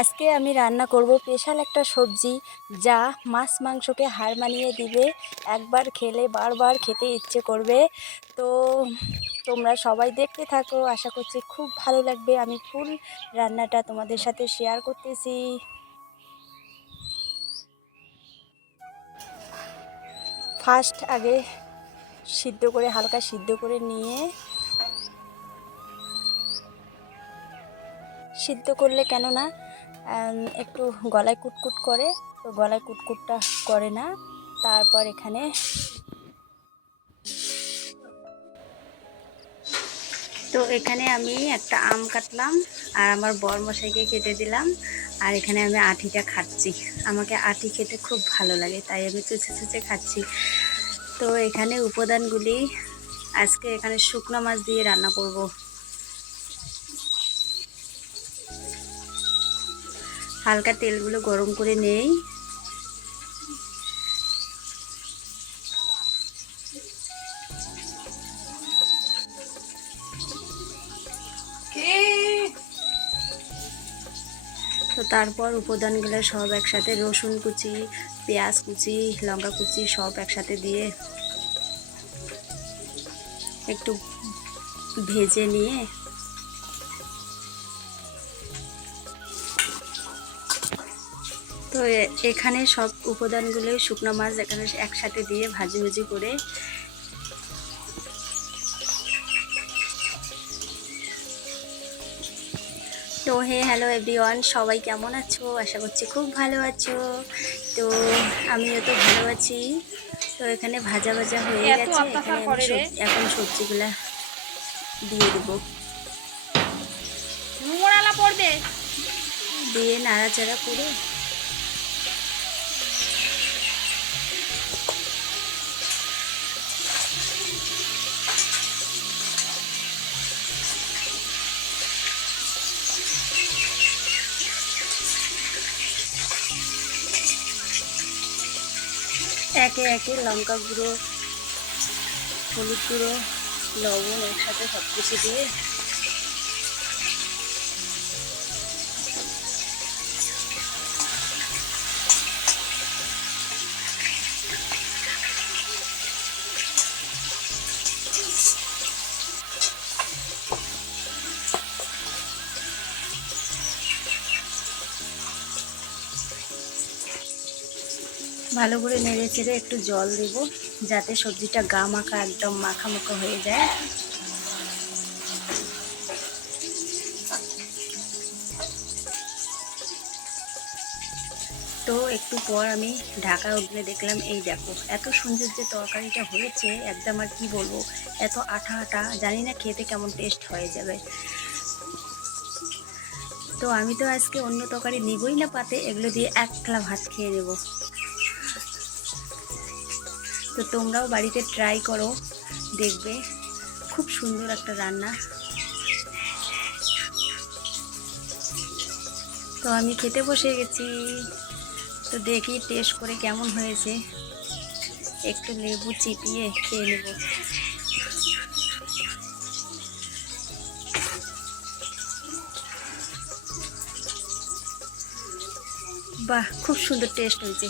আজকে আমি রান্না করব স্পেশাল একটা সবজি যা মাছ মাংসকে হার মানিয়ে দিবে। একবার খেলে বারবার খেতে ইচ্ছে করবে। তো তোমরা সবাই দেখতে থাকো, আশা করছি খুব ভালো লাগবে। আমি ফুল রান্নাটা তোমাদের সাথে শেয়ার করতেছি। ফার্স্ট আগে হালকা সিদ্ধ করে নিয়ে, সিদ্ধ করলে কেননা একটু গলায় কুটকুট করে, তো গলায় কুটকুটটা করে না। তারপর এখানে আমি একটা আম কাটলাম আর আমার বরমশাইকে কেটে দিলাম। আর এখানে আমি আটিটা খাচ্ছি। আমাকে আটি খেতে খুব ভালো লাগে, তাই আমি চুচে চুচে খাচ্ছি। তো এখানে উপাদানগুলি, আজকে এখানে শুকনো মাছ দিয়ে রান্না করব। হালকা তেলগুলো গরম করে নেই। তো তারপর উপাদানগুলো সব একসাথে, রসুন কুচি, পেঁয়াজ কুচি, লঙ্কা কুচি সব একসাথে দিয়ে একটু ভেজে নিয়ে তো এখানে সব উপাদানগুলো শুকনো মাছ এখানে একসাথে দিয়ে ভাজি ভাজি করে তো হ্যালো এভরিওয়ান, সবাই কেমন আছো? আশা করছি খুব ভালো আছো। তো আমিও তো ভালো আছি। তো এখানে ভাজা ভাজা হয়ে গেছে। এখানে আমি এখন সবজিগুলা দিয়ে দেবো, দিয়ে নাড়াচাড়া করে একে একে লঙ্কা গুঁড়ো, হলুদ গুঁড়ো, লবণ একসাথে সব কিছু দিয়ে ভালো করে নেড়ে চেড়ে একটু জল দেব, যাতে সবজিটা গা মাখা, একদম মাখা মাখা হয়ে যায়। তো একটু পর আমি ঢাকা উঠলে দেখলাম, এই দেখো এত সুন্দর যে তরকারিটা হয়েছে, একদম আর কি বলবো, এত আঠা আঠা, জানি না খেতে কেমন টেস্ট হয়ে যাবে। তো আমি তো আজকে অন্য তরকারি নিবই না পাতে, এগুলো দিয়ে এক থালা ভাত খেয়ে নেব। তো তোমরাও বাড়িতে ট্রাই করো, দেখবে খুব সুন্দর একটা রান্না। তো আমি খেতে বসে গেছি। তো দেখি টেস্ট করে কেমন হয়েছে, একটু লেবু চিপিয়ে খেয়ে নেব। বাহ, খুব সুন্দর টেস্ট হয়েছে।